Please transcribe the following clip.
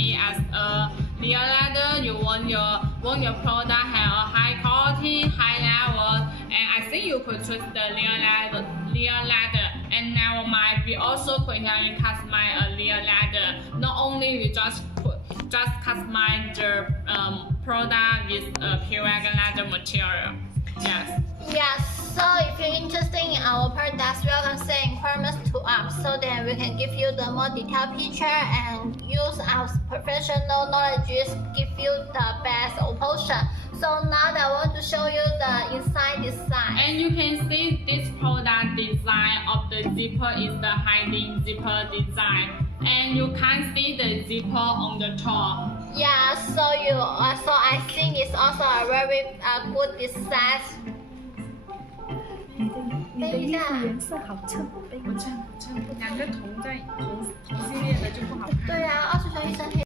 be as a real leather. You want your product have a high quality, high level, and I think you could choose the real leather. And never mind, we also could help you customize a real leather. Not only we just customize the product with a pure leather material. Yes. Yes, so if you're interested in our products, welcome send inquiries to us so that we can give you the more detailed picture and use our professional knowledge to give you the best option. So now I want to show you the inside design. And you can see this product design of the zipper is the hiding zipper design. And you can see the zipper on the top. Yeah, so I think it's also a very good design. 你的衣服颜色好衬，我衬，两个同系列的就不好看。对啊，20条一整天。